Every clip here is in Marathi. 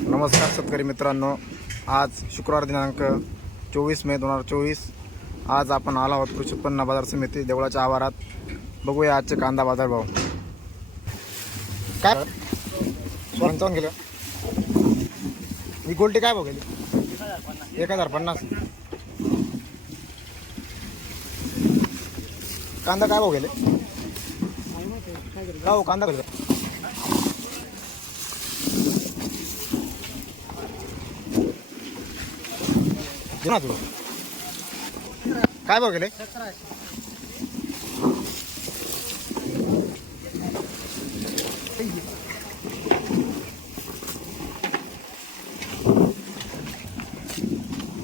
नमस्कार शेतकरी मित्रांनो. आज शुक्रवार दिनांक चोवीस मे दोन हजार चोवीस. आज आपण आलो आहोत कृषी उत्पन्न बाजार समिती देवळाच्या आवारात. बघूया आजचे कांदा बाजार भाव. काय? पंचावन्न गेलं. ही गोल्टी काय भाव गेली? एक हजार पन्नास. कांदा काय भाव गेले? का हो कांदा ना तू काय भाव गेले?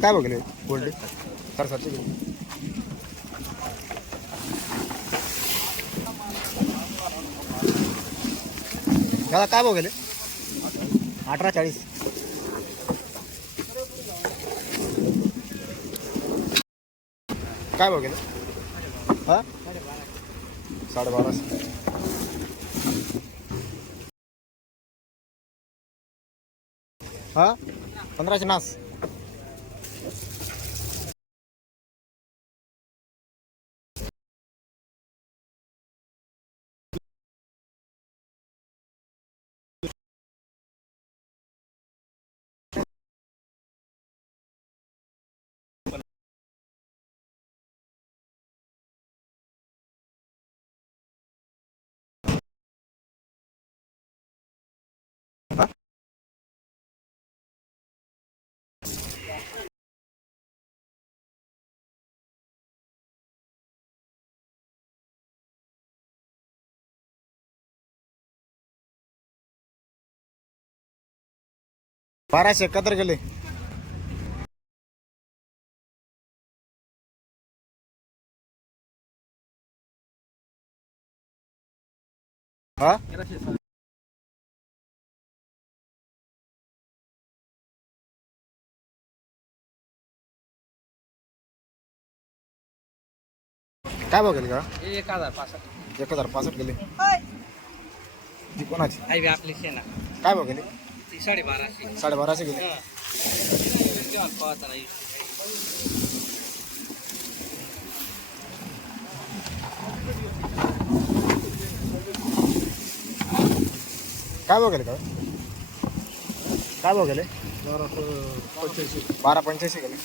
काय भाव गेले? गोल्ड? सर सरचे दादा काय भाव गेले? अठरा चाळीस. काय भाव गेलं? हा? साडेबाराशे हा? पंधराशे नास. बाराशे एकत्र गेले हा? काय बघेल का? एक हजार पासष्ट. एक हजार पासष्ट गेले ती कोणाची? आपली सेना काय बघेल साडेबाराशे साडेबाराशे गेले. काय बघेल का काय बघेल बारा पंच्याऐंशी गेले.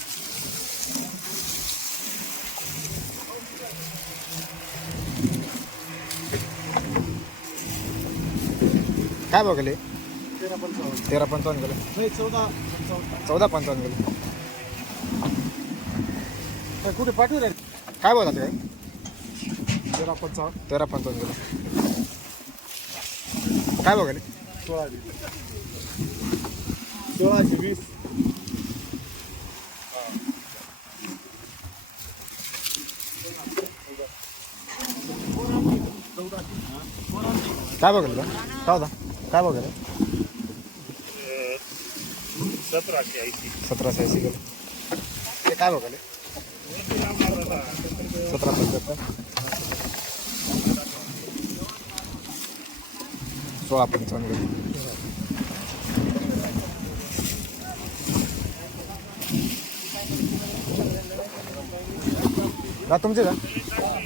काय बघेल तेरा पंचावन्न गेले. चौदा चौदा पंचावन्न गेले. कुठे पाठवू रे काय बोलतात काय तेरा पंचावन्न. तेरा पंचावन्न गेले. काय बघेल सोळा सोळाशे वीस. काय बघेल का काय बघेल सतराशे ऐंशी. सतराशे ऐंशी गेले. ते काय बघाले सतरा पंच्याहत्तर. सोळा पंचावन्न ना तुमचे का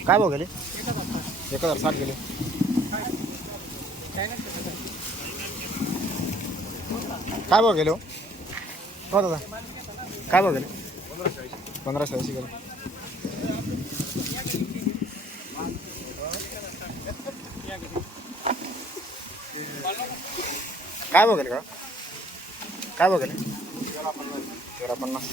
काय भाव गेले? एक हजार साठ गेले. काय भाव हो? हो हो दादा. काय भाव गेले? पंधराशे ऐंशी गेले. काय बघेल का? काय बघेल तेरा पन्नास.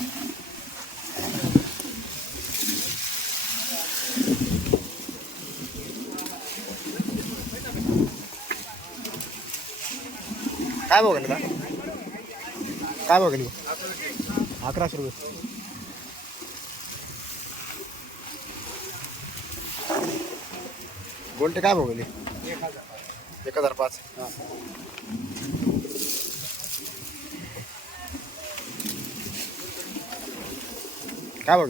काय बघेल का? काय भाव गेली अकराशे रुपये. गोलटे काय बघले एक हजार पाच. काय भाव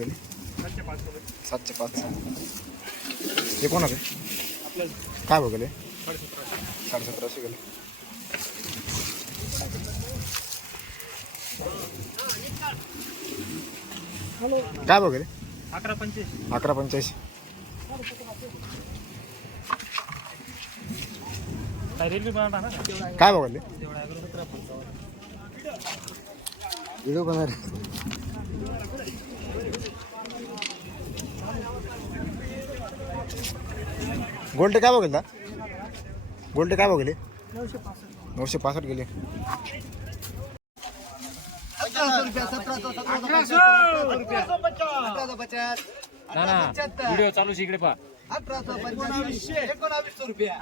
सातशे पाच. हे कोणाचे? काय बघले साडे सतराशे गेले. काय बघ रे अकरा पंच्याऐंशी अकरा पंच्याऐंशी काय बघाले व्हिडिओ बनणार गोल्ड काय बघेल गोल्ड काय बघले नऊशे पासष्ट गेले. व्हिडिओ चालू इकडे पहा. अठराशे पंच्याऐंशी एकोणावीसशे रुपया.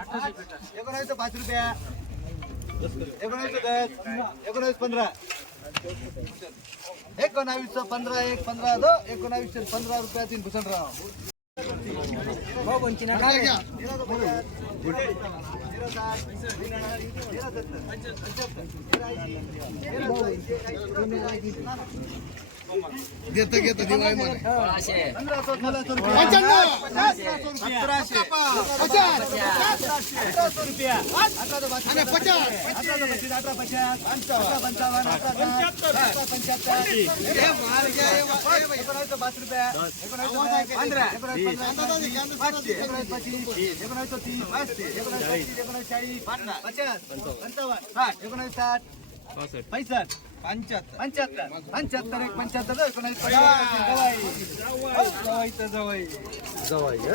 एकोणावीसशे पाच रुपया. एकोणावीसशे दस. एकोणावीस पंधरा. एकोणावीसशे पंधरा एक पंधरा दो. एकोणावीसशे पंधरा रुपया तीन भूषणराव. घेतो घेतो दिवाळी मध्ये पंधराशे सोळाशे रुपया अठराशे अठराशे रुपया अठराशे पचास अठराशे पच्चीस अठरा पचास अठरा पंचावन्न अठरा पंच्याहत्तर एकोणावीसशे पाच रुपया एकोणावीसशे पंधरा एकोणावीस पाचशे एकोणावीस पच्चीस पंच्याहत्तर. पंच्याहत्तर. पंच्याहत्तर एक पंच्याहत्तर एकोणावीस जवाई जवाई जवाई